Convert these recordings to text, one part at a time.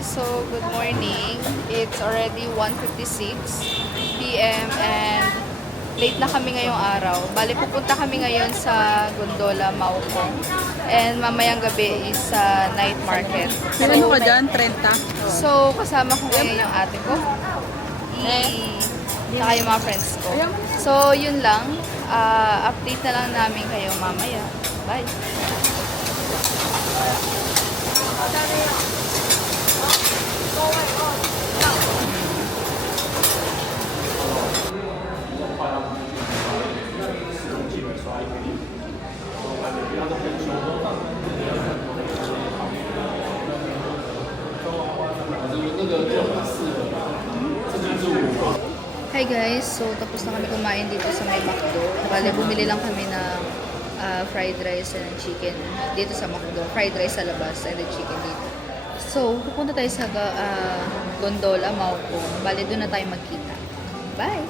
guys, so good morning. It's already 1:56 p.m. and late na kami ngayong araw. Bali, pupunta kami ngayon sa Gondola, Maupong. And mamayang gabi is sa night market. Kailan ka dyan? 30? So, kasama ko ngayon yung ate ko. Saka yung mga friends ko. So, yun lang. Update na lang namin kayo mamaya. Bye! Hi guys, so tapos na kami kumain dito sa may McDo. Bale, bumili lang kami ng fried rice and chicken dito sa McDo. Fried rice sa labas and then chicken dito. So, pupunta tayo sa Gondola, Maupong. Bale, doon na tayo magkita. Bye!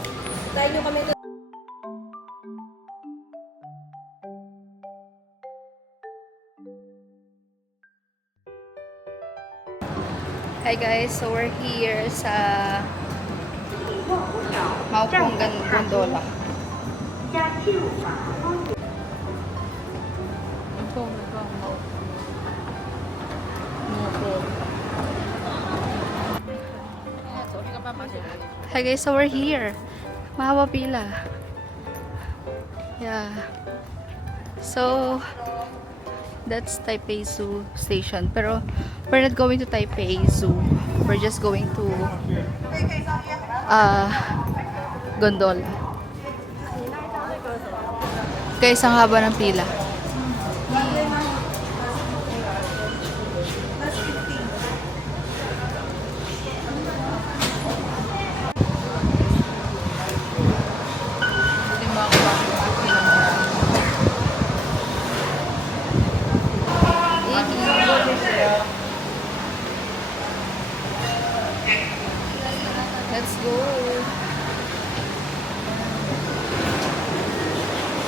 Tayo nyo kami. Hi guys, so we're here sa Maupong Gondola. Hi guys, so we're here. Mahaba pila. Yeah. So, that's Taipei Zoo Station. Pero, we're not going to Taipei Zoo. We're just going to Gondola. Guys, ang haba ng pila. Let's go.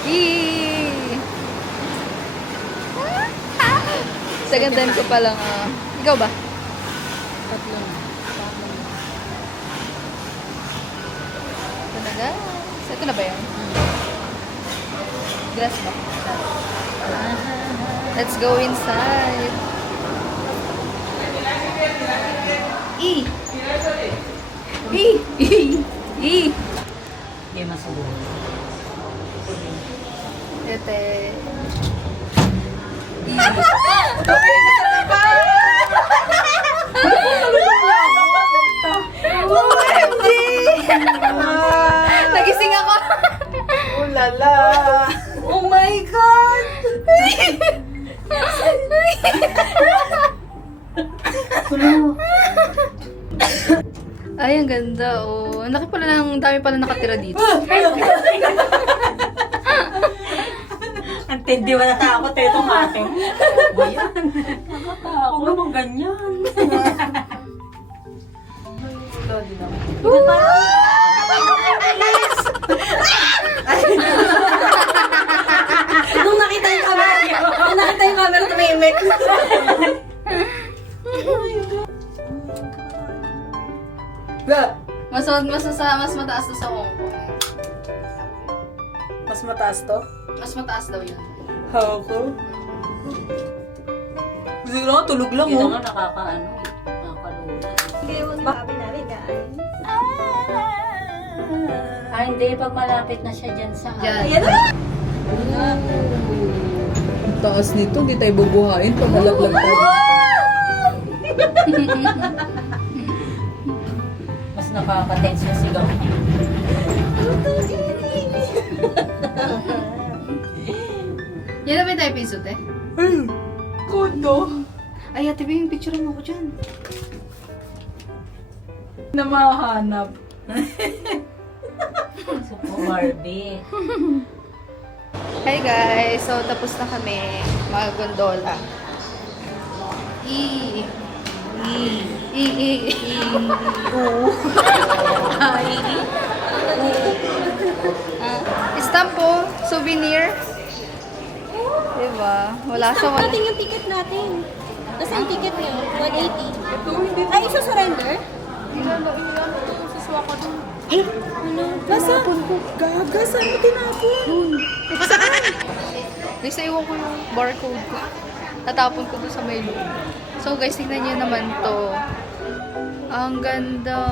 Yee! Sa gandaan ko pa lang. Ikaw ba? Tatlo. Ito na guys. Ito na ba yun? Glass ba? Let's go inside. E! Hindi masubok. Ete. OMG! Nagising ako. Oh lala! Oh my God! Ay, ang ganda, oh. Ang laki pala ng dami pala nakatira dito. Ang tindi ba natakot eh itong ating? Ayan. Nakatakot naman ganyan. Nung nakita yung camera, tumimik. Mas mataas to sa Hong Kong. Mas mataas to? Mas mataas daw yun. Ako? Kasi lang, tulog lang Ito oh. nga nakakaano, nakakalula. Hindi mo sabi namin guys. Ah, hindi. Pag malapit na siya dyan sa Yan. Ayan na! Ang taas nito, hindi tayo bubuhayin pag nalaglag tayo. Mas nakaka-tense yung sigaw. Yan na ba yung Taipei Zoo, te? Kondo. Ay, ate, ba yung picture mo ko dyan? Na mahanap. Supo Barbie. Hi guys! So, tapos na kami mag-gondola. Stampo, souvenir. Diba? Wala sa Stop natin yung ticket natin. Tapos yung ticket niyo, 180. Ay, isa surrender? Nasa? Gaga, saan mo tinapon? Nasa iwan ko yung barcode ko. Natapon ko doon sa may loob. So guys, tingnan niyo naman to. Ang ganda.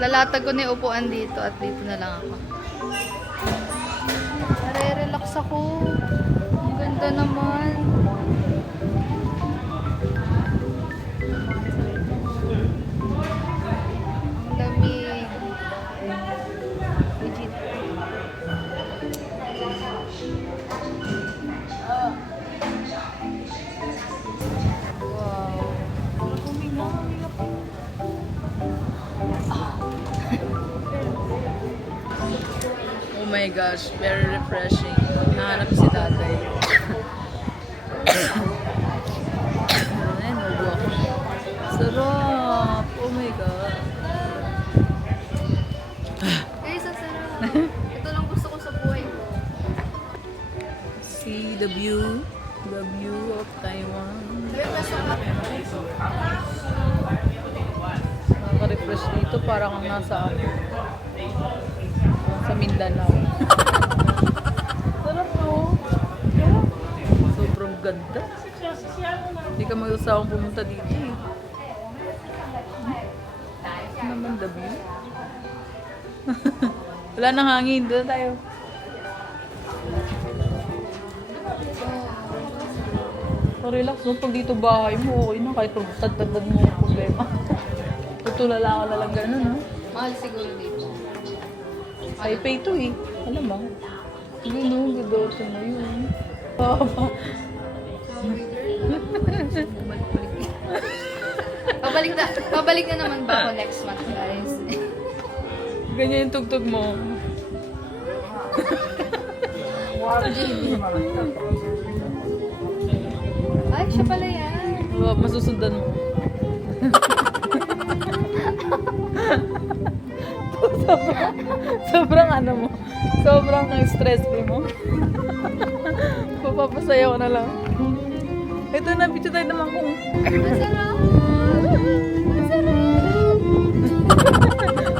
Lalatag ko na yung upuan dito at dito na lang ako. Nare-relax ako. Ang ganda naman. Ang lamig. Legit. Wow. Oh my gosh, very refreshing. Nahanap si tatay. Ay, nubo ako. Sarap! Oh my god. Guys, ang sarap. Ito lang gusto ko sa buhay ko. See the view of Taiwan. Nakaka-refresh dito, parang ang nasa sa Mindanao. Sarap po. Sobrang ganda. Hindi ka mag-usawang pumunta dito eh. Ano naman the view? Wala nang hangin. Doon tayo. So, relax mo. Pag dito bahay mo, okay na. Kahit tad-tad mo yung problema. Tutulala ka na lang gano'n, ha? Mahal siguro dito. Taipei to eh. Alam ba? Yun o, gadoso mo yun. Pabalik na naman ba ako next month, guys? Ganyan yung tugtog mo. Ay, siya pala yan. Oh, masusundan mo. sobrang ano mo. Sobrang stress free mo. Papapasaya ko na lang. Ito na, picture tayo naman kung... Masarap! Masarap!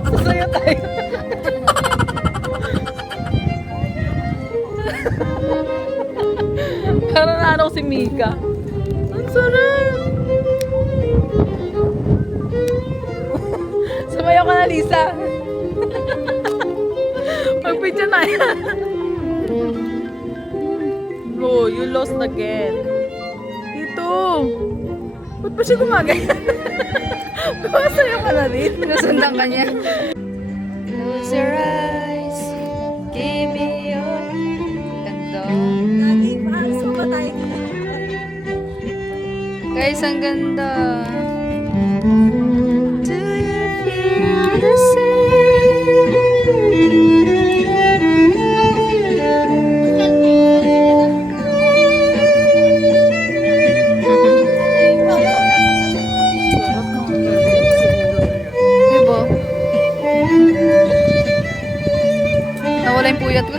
Sasaya tayo. Parang naano ko si Mika. Ang sarap! Sumayaw ka na, Lisa. Magpicture na yan. Bro, you lost again. Dito. Ba't pa siya gumagaya? Masayaw ka na rin. Nasundan ka niya. Close your eyes. Give me your... Ganda. Lagi pa, suka tayo. Guys, ang ganda. Do you feel the same? Diba? Nawala yung puyat ko.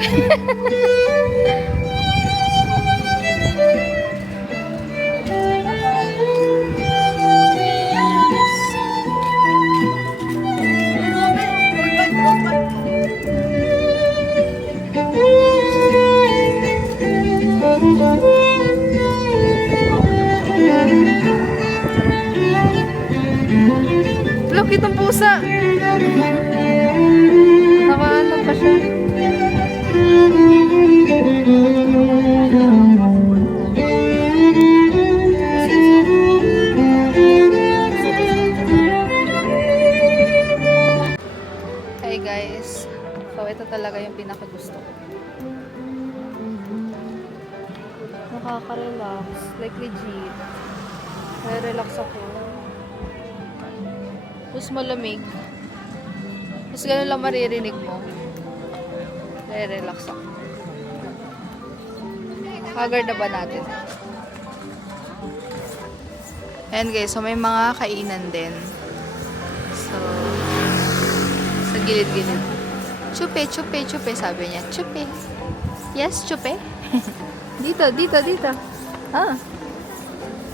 Look, itong pusa. Nakaano pa siya. Hey guys. So, ito talaga yung pinakagusto ko. Nakaka-relax. Like legit. May relax ako. Tapos malamig. Tapos ganun lang maririnig mo. Relax ako. Haggard na ba natin? Ayan guys, so may mga kainan din. So, sa gilid-gilid. Chupe, chupe, chupe, sabi niya. Chupe. Yes, chupe. Dito. Ah.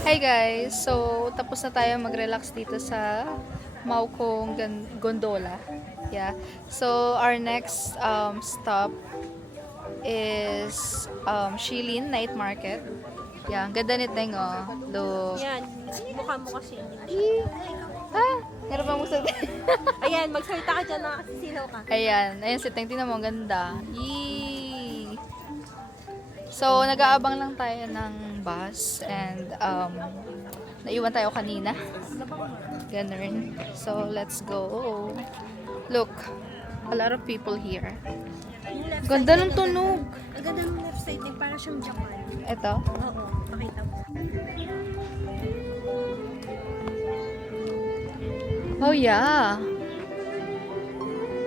Hi guys! So, tapos na tayo mag-relax dito sa Maukong Gondola. Yeah. So, our next stop is Shilin Night Market. Yeah, ang ganda nito oh. Look. Yan, mukha mo kasi. Ah, meron bang magsalita? Ayan, magsalita ka dyan, nakakasisilaw ka. Ayan si Teng, tingnan mo, ang ganda. Yee! So, nag-aabang lang tayo ng bus and naiwan tayo kanina. Ganun. So, let's go. Look, a lot of people here. Yung left Ganda side, ng tunog. Ang ganda ng left side, din, para siyang Japan. Ito. Oo, pakita mo. Oh, yeah.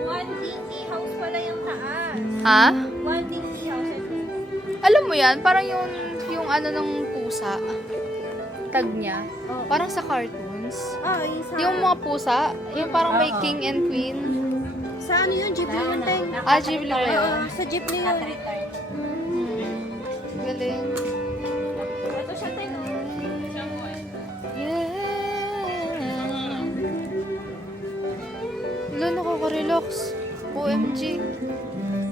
1D tea house pala yung taas. Ha? 1D tea house. Alam mo yan, parang yung ano ng pusa. Tag niya. Oo. Parang sa cartoons. Ah, yung sa... Yung mga pusa, yung parang may king and queen. Sa ano yun, Ghibli yun, Teng? Ah, Ghibli ba yun? Oo, sa Ghibli yun. Galing. Ito siya, Teng. Yeah. Wala, nakaka-relax. OMG.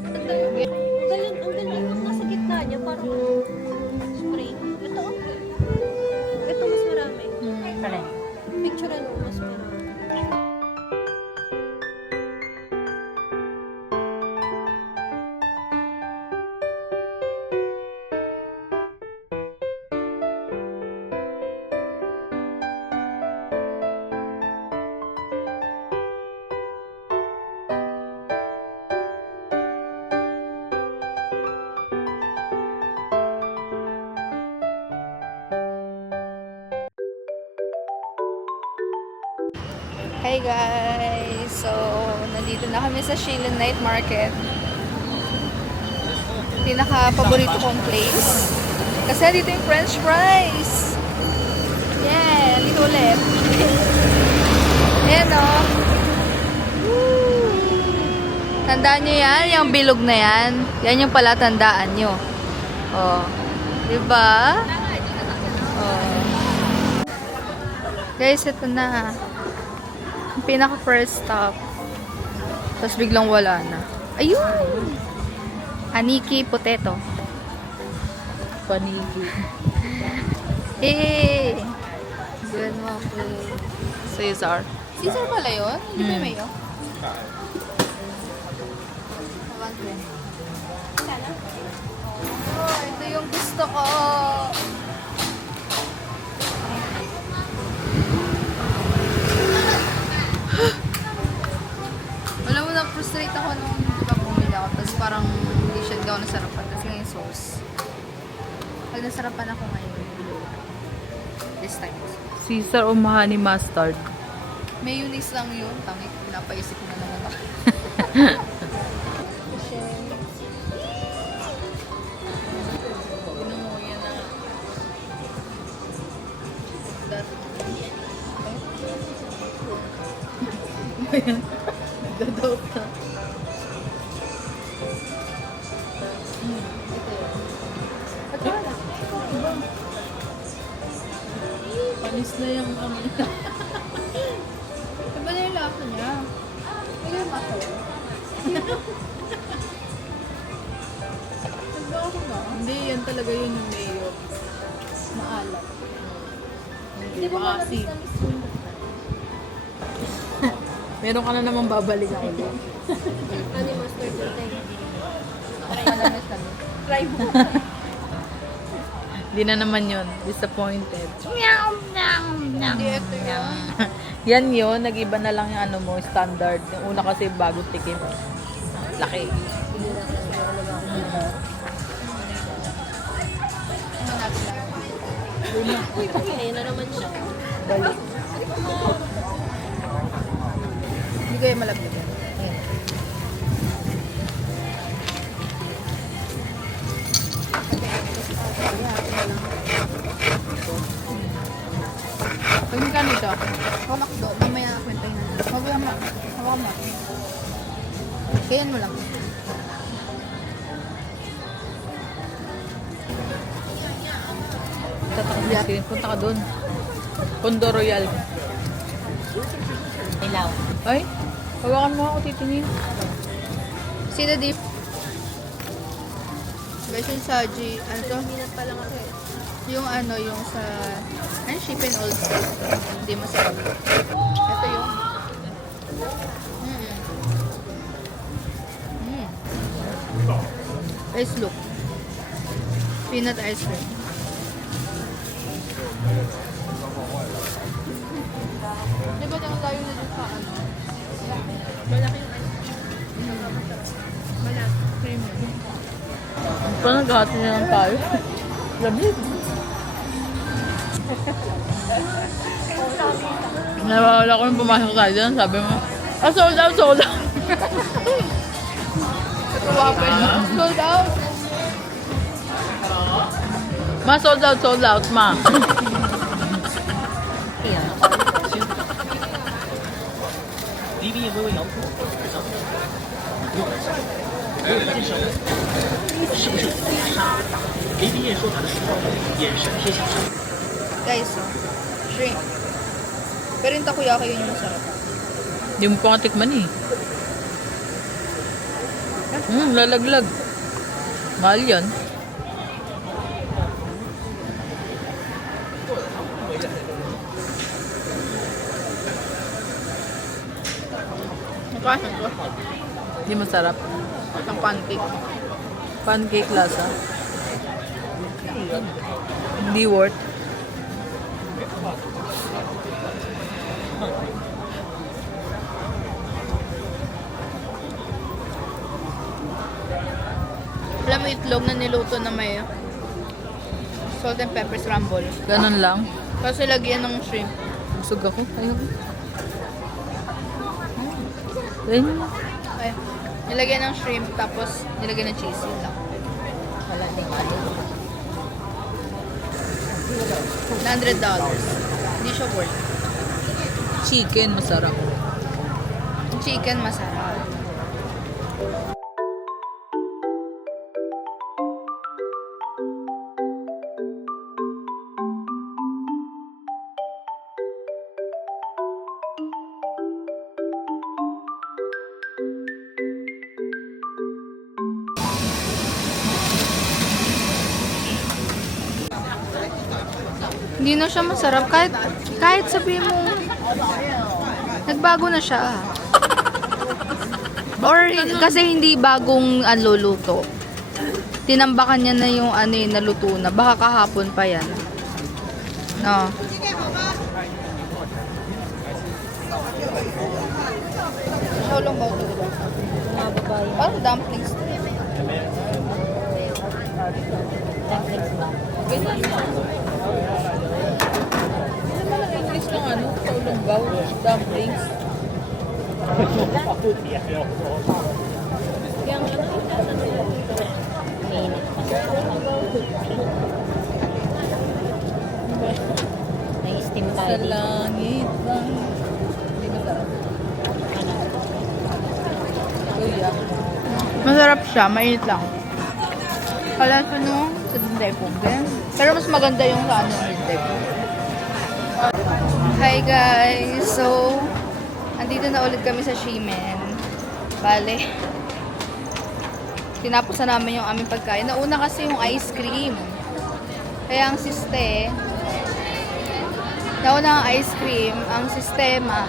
Ang ganda yung nasa gitna niya, parang spray. Ito, oh. Ito, mas marami. Alin? Picture ano, mas marami. Hi guys! So, nandito na kami sa Shilin Night Market. Pinaka-paborito kong place. Kasi dito yung french fries. Yeah! Dito ulit. Ayan o. Woo! Tandaan nyo yan? Yung bilog na yan. Yan yung palatandaan nyo. Oh. Diba? Oh. Guys, ito na. Yung pinaka first stop. Tapos biglang wala na. Ayun! Aniki potato. Panigi. Eh! Good mo po. Caesar. Caesar pala yun? Hindi ba mayo? Oh, ito yung gusto ko. Alam mo, na-frustrate ako nung diba bumili ako. Tapos parang hindi siya daw nasarapan. Kasi nga yung sauce. Pag nasarapan ako ngayon. This time. Caesar o mahani mustard? Mayonnaise lang yun. Tangik, pinapaisip na naman ako. Inumuyan na. Ayan. Nagdadoubt na. Ito yun. At wala. Panis na yung ano. Iba na yung lasa niya. Ano yung masa yun? Nagda ako na. Hindi, yan talaga yun yung mayo. Maalat. Hindi ba kasi? Meron ka na namang babalik ako ulit. Ano yung mustard yung Teng? Malamis kami. Try mo. Hindi na naman yun. Disappointed. Hindi, ito yun. Yan yun. Nag-iba na lang yung ano mo, standard. Yung una kasi bagong tikim. Laki. Ano natin lang? Uy, ayun na naman siya. Balik. Hindi kayo malapit yan. Ayan. Pag magkano ito? Hamak do. Mamaya kwentahin na. Hawakan mo. Kayan mo lang. Tatakbo punta ka doon. Condo Royal. Ilaw. Ay, hawakan mo ako, titingin. See the dip. Guys, yung sa ano to? Yung ano, yung sa, ship and all stuff. Hindi masarap. Ito yung, Guys, look. Peanut ice cream. Diba yung tayo na dito sa ano? Malaki yung ice cream. Malaki. Cream yun. Parang naghati na lang tayo. Lamig. Nawawala ko yung pumasok tayo dyan. Sabi mo, sold out, sold out. Sold out. Ma, sold out, ma. Guys, shrimp. Pero yung takoyaki yun yung masarap. Hindi mo pa nga tikman eh. Lalaglag. Mahal yan. Nakasan ko. Hindi masarap. Ang pancake. Pancake lasa. Hindi worth. Alam mo itlog na niluto na may salt and pepper scramble. Ganun lang? Kasi lagyan ng shrimp. Busog ako. Ayun. Ayun. Ay, nilagyan ng shrimp tapos nilagyan ng cheese. Yun lang. Wala din kayo. $100. Hindi siya worth. Chicken, masarap. Chicken, masarap. Hindi na siya masarap. Kahit sabihin mo, nagbago na siya. Or kasi hindi bagong luluto. Tinambakan niya na yung naluto na. Baka kahapon pa yan. No. Sholong ba ito, diba? Parang dumplings. Dumplings ba? Ganyan ba? English ng Sholongbaw, dumplings. Mainit. Na-steam tayo Sa dito. langit ba? Hindi masarap. Kuya. Masarap siya, mainit lang. Kala ko nung sa Dinday po. Pero mas maganda yung sa Dinday po. Hi guys! So, andito na ulit kami sa Shimen. Bale, tinapos na namin yung aming pagkain. Nauna kasi yung ice cream. Kaya ang nauna ang ice cream, ang sistema,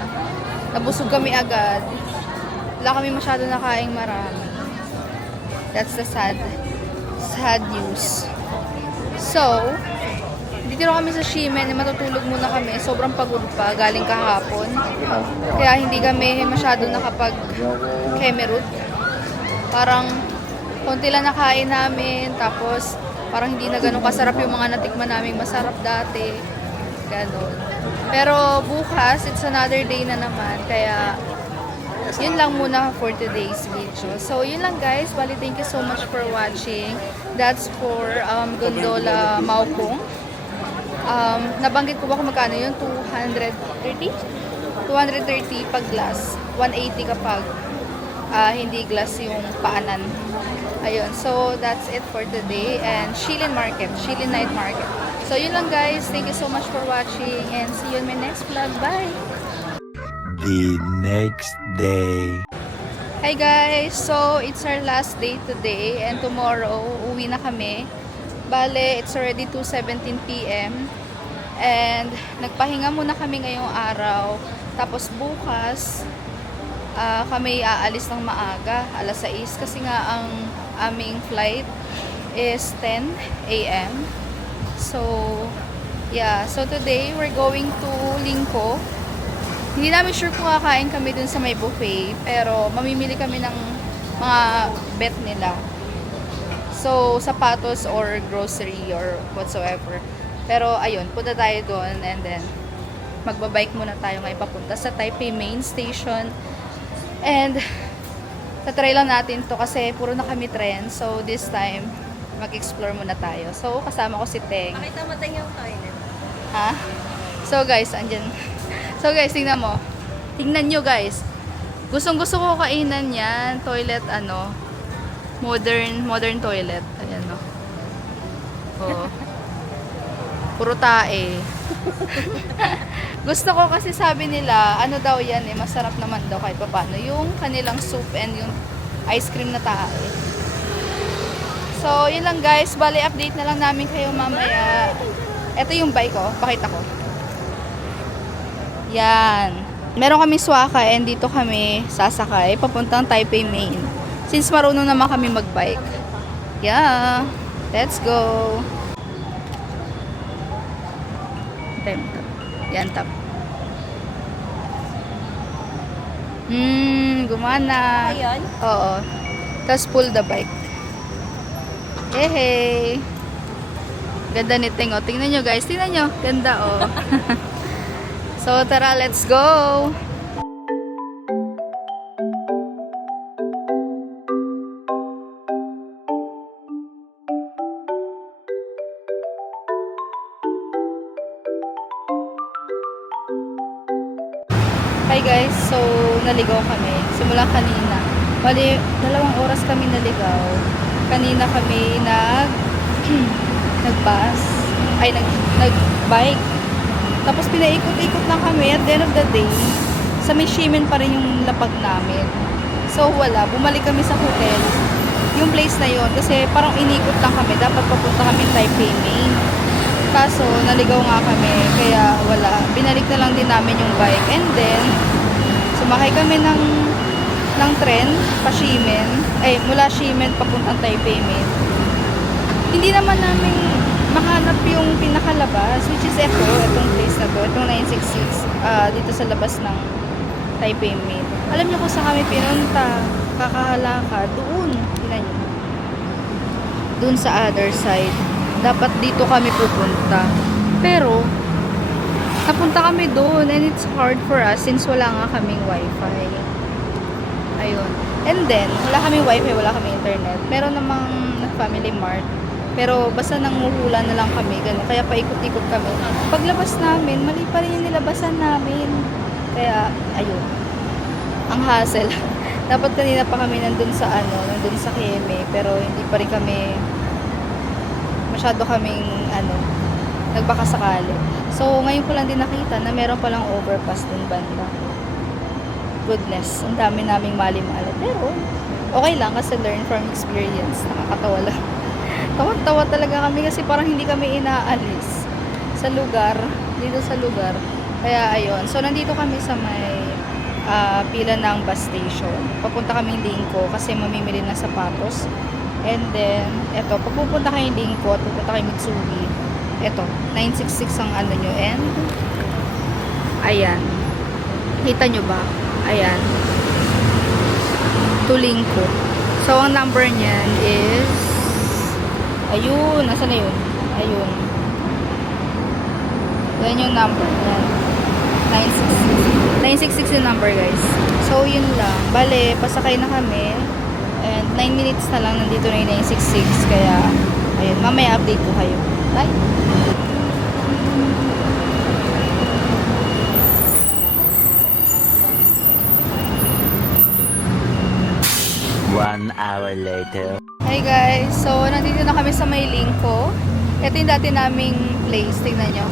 nabusog kami agad. Wala kami masyado nakaing marami. That's the sad news. So, dito kami sa Shimen, matutulog muna kami. Sobrang pagod pa, galing kahapon. Kaya hindi kami masyado nakapag-kemerut. Parang konti lang nakain namin, tapos parang hindi na ganun kasarap yung mga natikman namin masarap dati. Ganun. Pero bukas, it's another day na naman. Kaya, yun lang muna for today's video. So, yun lang guys. Bali, thank you so much for watching. That's for Gondola Maupong. Nabanggit ko ba kung magkano yun? 230? 230 pag glass. 180 kapag hindi glass yung paanan. Ayun, so that's it for today. And Shilin Market, Shilin Night Market. So yun lang guys, thank you so much for watching and see you in my next vlog. Bye! The next day. Hi guys! So it's our last day today and tomorrow uwi na kami. Bale, it's already 2:17 p.m. And nagpahinga muna kami ngayong araw. Tapos bukas, kami aalis ng maaga, alas 6. Kasi nga ang aming flight is 10 a.m. So, yeah. So today, we're going to Lingko. Hindi namin sure kung kakain kami dun sa may buffet. Pero mamimili kami ng mga bet nila. So, sapatos or grocery or whatsoever. Pero, ayun, punta tayo doon and then magbabike muna tayo ngayon papunta sa Taipei Main Station. And, tatry lang natin to kasi puro na kami tren. So, this time, mag-explore muna tayo. So, kasama ko si Teng. Pakita mo tayo yung toilet. Ha? So, guys, andyan. So, guys, tingnan mo. Tingnan nyo, guys. Gustong-gusto ko kainan yan. Toilet, modern toilet. Ayan, no. Oh. Puro tae. Gusto ko kasi sabi nila, daw yan masarap naman daw kahit paano. Yung kanilang soup and yung ice cream na tae. So, yun lang guys. Bali, update na lang namin kayo mamaya. Ito yung bike ko. Pakita ko. Yan. Meron kaming swaka and dito kami sasakay papuntang Taipei Main. Since marunong naman kami magbike. Yeah. Let's go. Yan, tap. Gumana. Ayun? Oo. Tapos pull the bike. Hey. Ganda ni Ting. O, tingnan nyo guys. Tingnan nyo. Ganda oh. So, tara, let's go. Hi guys, so naligaw kami simula kanina. Bali, 2 oras kami naligaw. Kanina kami nag-bus, nag-bike. Tapos pinaikot-ikot lang kami at the end of the day, sa may Shimen pa rin yung lapag namin. So wala, bumalik kami sa hotel. Yung place na yon kasi parang inikot lang kami. Dapat papunta kami Taipei Main. Kaso, naligaw nga kami, kaya wala. Binalik na lang din namin yung bike. And then, sumakay kami ng tren, pa Shimen. Mula Shimen, papuntang Taipei Main. Hindi naman namin mahanap yung pinakalabas, which is itong place na to, itong 966, dito sa labas ng Taipei Main. Alam niyo kung saan kami pinunta, kakahalaka, doon. Tingnan niyo. Doon sa other side. Dapat dito kami pupunta. Pero, napunta kami doon and it's hard for us since wala nga kaming wifi. Ayun. And then, wala kaming wifi, wala kaming internet. Meron namang family mart. Pero, basta nanguhula na lang kami. Ganun. Kaya paikot-ikot kami. Paglabas namin, mali pa rin yung nilabasan namin. Kaya, ayun. Ang hassle. Dapat kanina pa kami nandun sa Kieme. Pero, hindi pa rin kami masyado kaming nagbaka sakali. So, ngayon ko lang din nakita na meron palang overpass dun banda. Goodness, ang dami naming mali-mali. Pero, okay lang kasi learn from experience. Nakakatawa lang. Tawa-tawa talaga kami kasi parang hindi kami inaalis sa lugar, dito sa lugar. Kaya, ayun. So, nandito kami sa may pila ng bus station. Papunta kaming Lingko kasi mamimili ng sapatos. And then, eto, pag pupunta kayo Lingko at pupunta kayo Mitsui, eto, 966 ang nyo. And, ayan. Kita nyo ba? Ayan. To Lingko. So, ang number niyan is, ayun, nasa na yun? Ayun. Yan yung number. Yan. 966 yung number, guys. So, yun lang. Bale, pasakay na kami. And 9 minutes na lang nandito na yung 966. Kaya, ayun, mamaya update ko kayo. Bye! 1 hour later. Hey guys, so nandito na kami sa may Lingko. Ito yung dati naming place, tingnan nyo.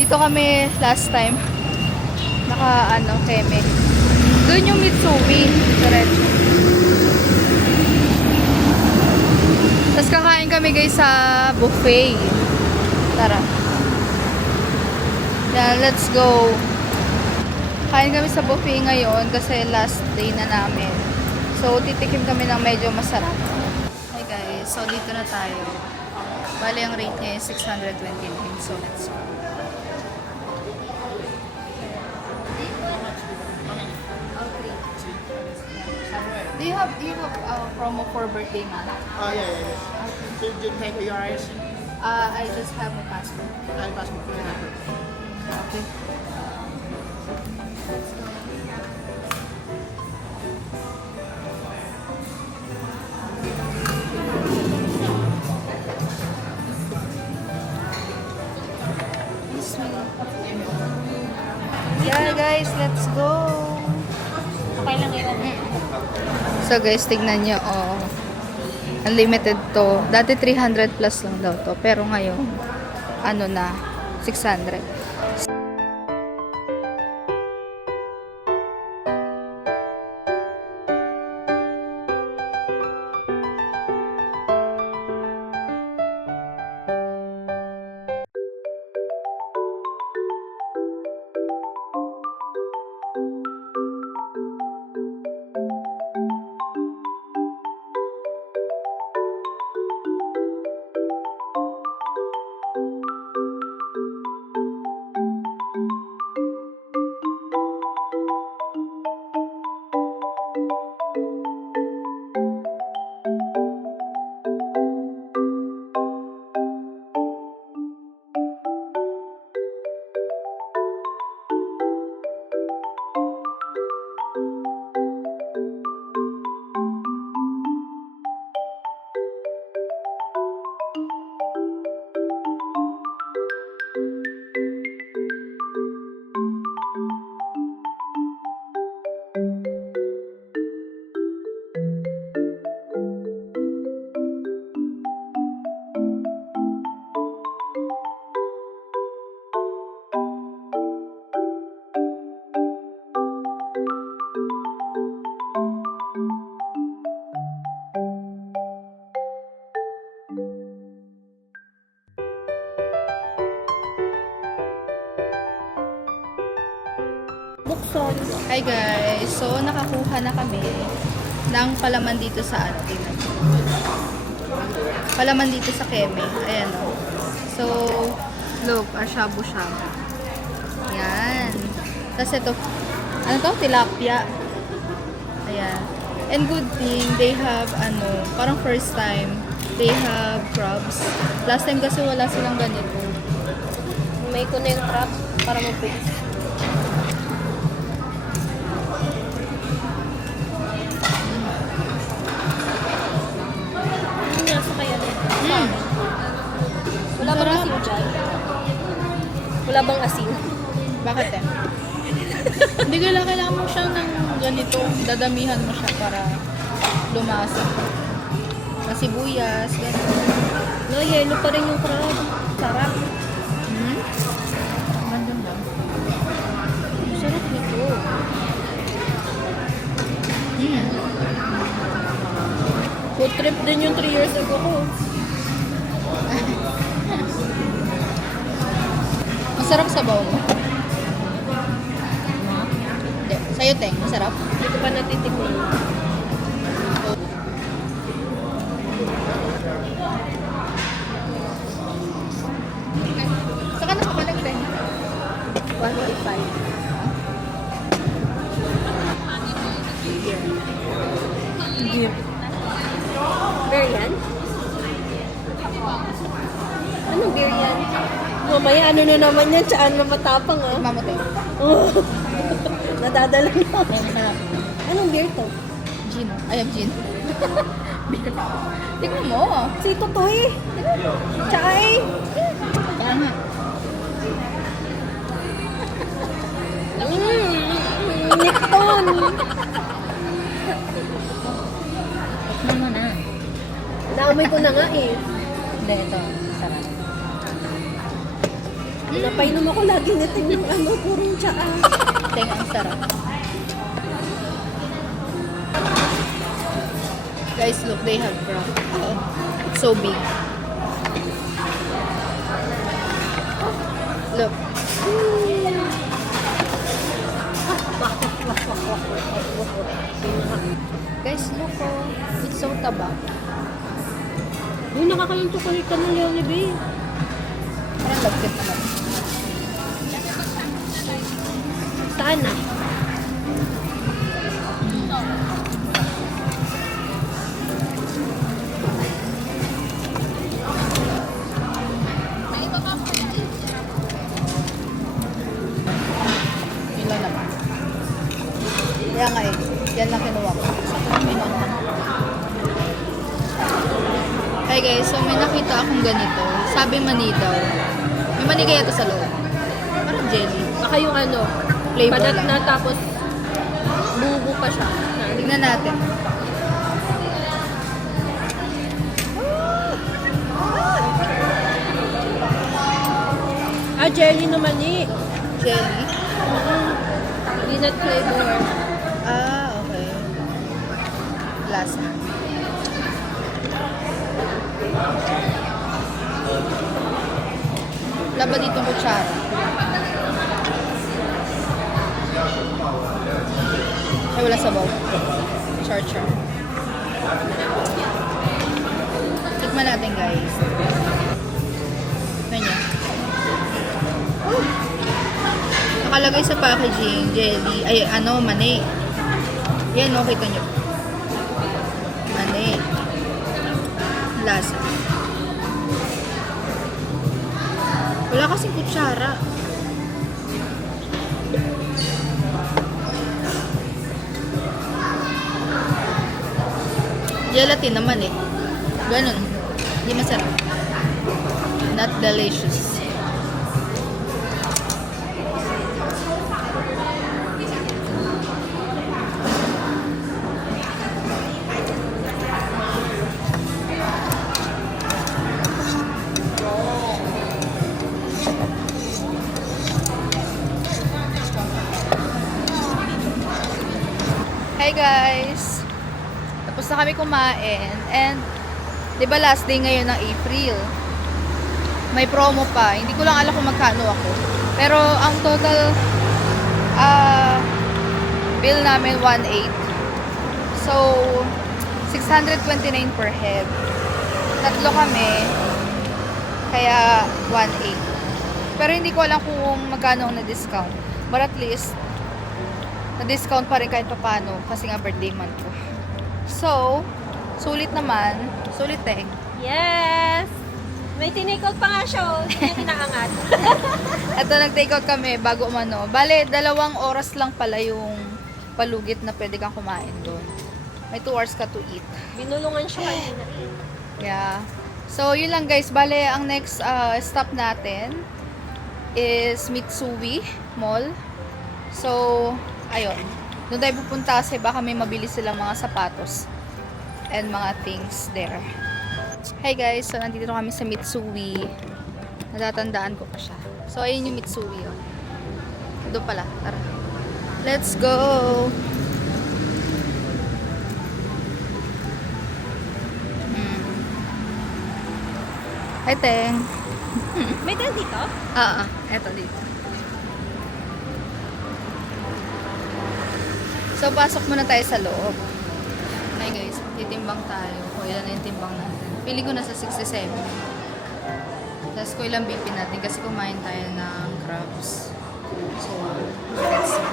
Dito kami last time. Keme. Doon yung Mitsumi, diretso. Tapos kakain kami guys sa buffet. Tara. Yan, let's go. Kain kami sa buffet ngayon kasi last day na namin. So, titikim kami ng medyo masarap. Hi guys, so dito na tayo. Bali, ang rate niya is 629. So, let's go. Do you have promo for birthday month? Oh, yeah. So you didn't take the ERS? I just have my passport. I passport. Okay. Yeah guys, let's go. Okay lang yun. So guys, tignan nyo, oh. Unlimited to. Dati 300 plus lang daw to. Pero ngayon, ano na, 600. Buksan. Hi guys, so nakakuha na kami ng palaman dito sa atin. Palaman dito sa Keme. Ayan o. So, look, shabu-shabu. Yan. Tapos ito, ano to? Tilapia. Ayan. And good thing, they have, parang first time, they have crabs. Last time kasi wala silang ganito. May ko na yung trap para mag-fix. Ano nasa kaya nito? Wala bang Sarap. asin dyan? Wala bang asin? Bakit eh? Hindi kailangan mo siya ng ganito. Dadamihan mo siya para lumasa. Sibuyas, gano'n. No, yellow pa rin yung crab. Sarap. Ganda ba? Sarap nito. Food trip din yung 3 years ago ko. Masarap sa baw mo. Hindi. Sa'yo, Teng. Masarap. Hindi ko pa natitikman. Saka nakabalik, Teng. 115. Beer yan? Anong beer yan? Mamaya ano na naman yan? Tsaan na matapang ah. Mamo, Teng. Oh. Nadadala na. Anong beer to? Gin. I have gin. Beer. Tingnan mo. Si Totoy. Tsaka eh. Kaya nga. Nipton. Naamoy ko na nga eh. Hindi, ito. Sarap. Napainom ako lagi nito yung ano, purong tsaa. Teng, ang sarap. Guys, look, they have crab. It's so big. Look. Guys, look oh. It's so taba. Uy, nakakalang chocolate ka na, Leonie B. Parang lagkit naman. Saan na? Yun lang naman. Kaya nga eh. Yan lang kinuha ko. Hi guys, so may nakita akong ganito. Sabi mani daw. May mani kaya ito sa loob. Parang jelly. Baka yung ano, Flavor padat lang. na tapos bubo pa siya. Tignan natin. Ah, jelly naman eh. Jelly? Peanut flavor. Ah, okay. Lasa. Wala ba ditong kutsara? Ay, wala sabaw. Char-char. Tikman natin, guys. Tignan niyo. Nakalagay sa packaging, jelly. Ay, ano, mani. Yan, no, kita nyo. Mani. Lasa. Wala kasing kutsara. Gelatin naman eh. Ganun. Hindi masarap. Not delicious. Hi guys! Tapos na kami kumain and 'di ba last day ngayon ng April? May promo pa. Hindi ko lang alam kung magkano ako. Pero ang total bill namin 1.8. So 629 per head. Tatlo kami. Kaya 1.8. Pero hindi ko alam kung magkano ang na-discount. But at least na-discount pa rin kahit pa paano kasi nga birthday month ko. So, sulit naman. Sulit eh. Yes! May tinake out pa nga siya, oh. Hindi niya pinaangat. Ito, nag-take out kami bago umano. Bale, 2 oras lang pala yung palugit na pwede kang kumain doon. May 2 hours ka to eat. Binulungan siya kanina. Yeah. So, yun lang guys. Bale, ang next stop natin is Mitsui Mall. So, ayun. Doon tayo pupunta kasi baka may mabili silang mga sapatos and mga things there. Hey guys, so nandito kami sa Mitsui. Natatandaan ko pa siya. So, ayun yung Mitsui. Oh. Doon pala. Tara. Let's go! Hi, Teng. May dal dito? Eto dito. So, pasok muna tayo sa loob. Hi guys, titimbang tayo. Kung ilan na yung timbang natin. Pili ko na sa 67. Tapos ko ilang BP natin kasi kumain tayo ng crabs. So, let's see.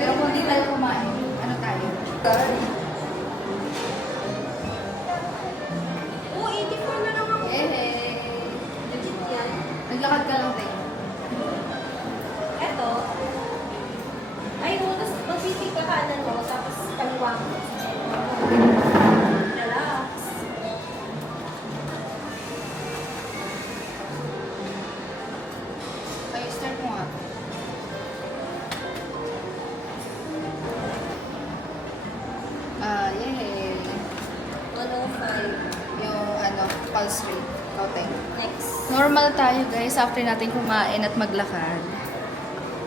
Pero kung di tayo kumain, ano tayo? Oo, 84 na lang ako. Legit yan. Naglakad ka lang tayo. Eto. Ay, no, tapos magpipig ka kanan mo, tapos kaliwa mo. Relax. Pulse rate. Kauteng. Next. Normal tayo guys after natin kumain at maglakad.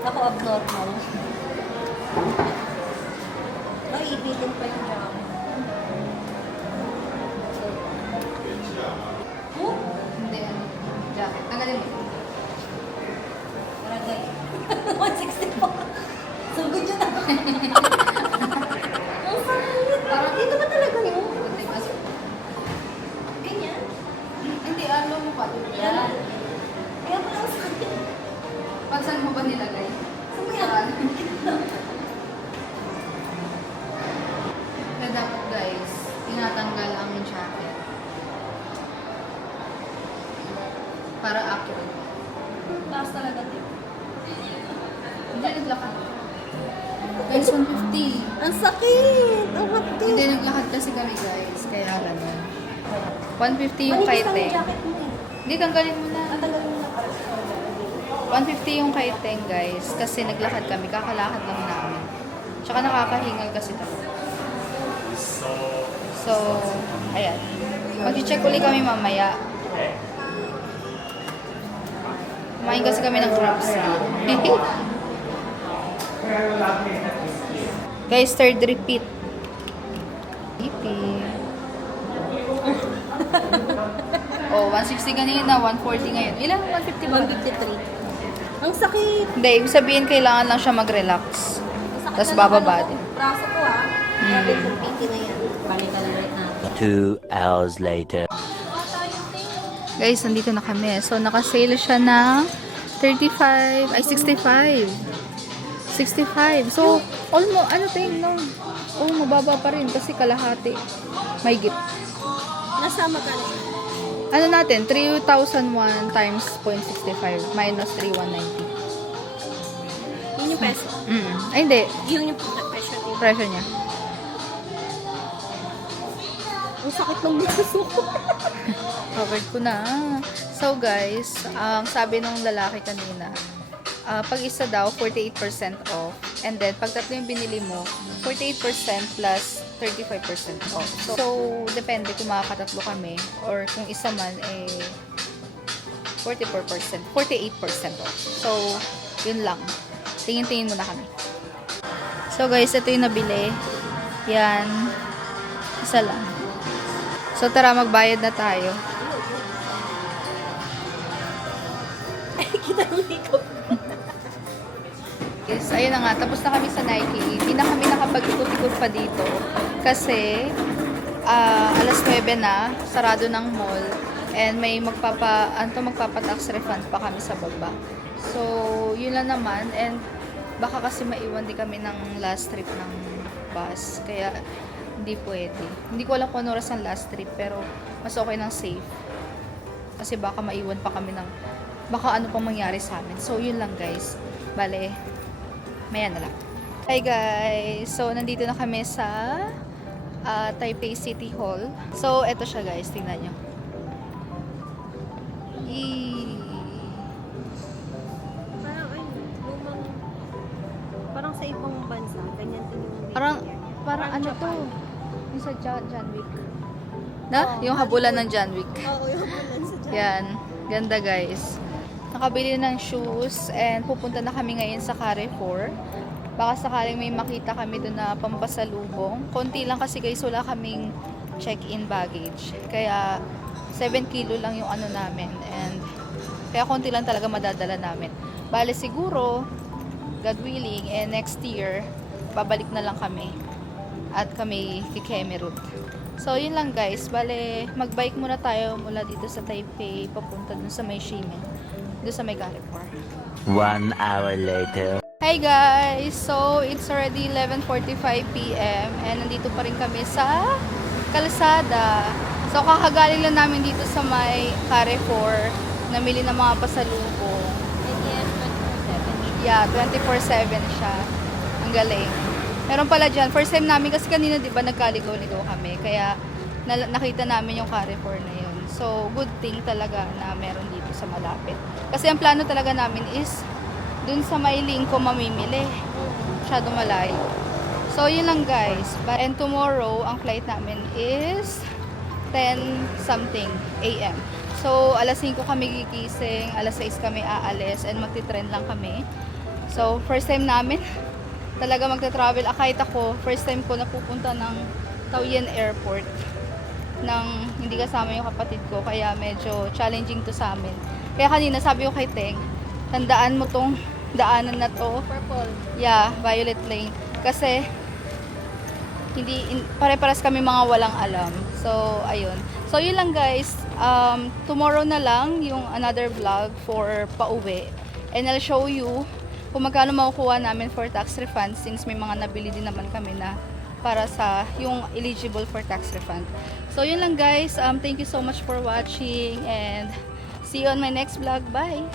Ako abnormal. Ay, ipitin pa yung jam. Hindi, ano, jacket. Tanggalin mo. Paragay. 160 pa. Sugod yun ako. Ang sakit. Parang dito ba talaga yun? Hindi, masok. Ganyan? Hindi, ano mo pa? Yan. Kaya pala ang sakit. Pansan mo ba nilagay? Saan mo yan? Kaya dapat guys, tinatanggal ang jacket. Para accurate. Taas talaga dito. Hindi naglakad. Guys, 150. Ang sakit! Ang hapdi! Hindi naglakad kasi kami guys, kaya ganun. 150 yung Manipis lang kaiteng. yung jacket mo eh. Hindi, tanggalin mo na. Tatagalin mo na para. 150 yung kaiteng guys, kasi naglakad kami, kakalakad lang namin. Tsaka nakakahingal kasi kami. So, ayan. Mag-check ulit kami mamaya. Kumain kasi kami ng crabs. Guys, third repeat. Repeat. Oh, 160 kanina, 140 ngayon. Ilan? 150 ba? 153. Ang sakit! Hindi, ibig sabihin kailangan lang siya mag-relax. Ang sakit Tapos na ng bababa ano din. ko, braso ko ah. Grabe yung pinky na yan. Balikan ulit natin. 2 hours later. Guys, nandito na kami. So, naka-sale siya ng 35, ay 65. 65. So, almost, ano tayo, no? Oh, mababa pa rin kasi kalahati. May git. Nasa magkano siya? Ano natin? 3,001 times 0.65 minus 3,190. Yun yung peso. Ay, hindi. Yun yung pressure dito. Pressure niya. Ang sakit ng braso ko. Covered ko na. So guys, ang sabi ng lalaki kanina, pag isa daw, 48% off. And then, pag tatlo yung binili mo, 48% plus 35% off. So, depende kung makakatatlo kami or kung isa man, 44%, 48% off. So, yun lang. Tingin-tingin muna kami. So guys, ito yung nabili. Yan. Isa lang. So, tara, magbayad na tayo. Kita mo ikaw. Yes, ayun na nga. Tapos na kami sa Nike. Hindi na kami nakapag-ikot-ikot pa dito. Kasi, alas 9 na. Sarado ng mall. And may magpapa-tax refund pa kami sa baba. So, yun lang naman. And, baka kasi maiwan din kami ng last trip ng bus. Kaya, hindi pwede. Hindi ko alam kung ano oras ang last trip. Pero, mas okay ng safe. Kasi baka maiwan pa kami ng baka ano pang mangyari sa amin. So, yun lang guys. Bale, maya na lang. Hi guys! So, nandito na kami sa Taipei City Hall. So, eto siya guys. Tingnan nyo. Parang ano, lumang... Parang sa ibang bansa, ganyan din yung... Parang ano to? Yung sa John Wick. Na? Yung habulan ng John Wick. Oo, yung bansa dyan. Yan. Ganda guys. Nakabili ng shoes and pupunta na kami ngayon sa Carrefour. Baka sakaling may makita kami doon na pampasalubong. Konti lang kasi guys, wala kaming check-in baggage. Kaya 7 kilo lang yung ano namin. And kaya konti lang talaga madadala namin. Bale siguro, God willing, next year, babalik na lang kami. At kami kikeme route. So, yun lang guys. Bale, mag-bike muna tayo mula dito sa Taipei papunta dun sa may Ximen. Doon sa may Carrefour. 1 hour later. Hi guys! So, it's already 11:45 p.m. and nandito pa rin kami sa kalsada. So, kakagaling lang namin dito sa may Carrefour. Namili ng mga pasalubong. ATM 24/7. Yeah, 24/7 siya. Ang galing. Meron pala dyan. First time namin kasi kanina, di ba, nagkaligaw-ligaw kami. Kaya, nakita namin yung Carrefour na yun. So, good thing talaga na meron dito sa malapit. Kasi ang plano talaga namin is dun sa may Lingko mamimili. Masyado malayo. So, yun lang guys. And tomorrow, ang flight namin is 10 something AM. So, alas 5 kami gigising, alas 6 kami aalis, and magti-trend lang kami. So, first time namin talaga magta-travel. Kahit ako, first time ko napupunta ng Taoyuan Airport nang hindi kasama yung kapatid ko, kaya medyo challenging to sa amin. Kaya kanina sabi ko kay Teng, tandaan mo tong daanan na to. Purple. Yeah, Violet Lane. Kasi pare-pares kami mga walang alam. So, ayun. So, yun lang guys. Tomorrow na lang yung another vlog for pauwi. And I'll show you kung magkano makukuha namin for tax refund since may mga nabili din naman kami na para sa yung eligible for tax refund. So, yun lang guys. Thank you so much for watching and see you on my next vlog. Bye!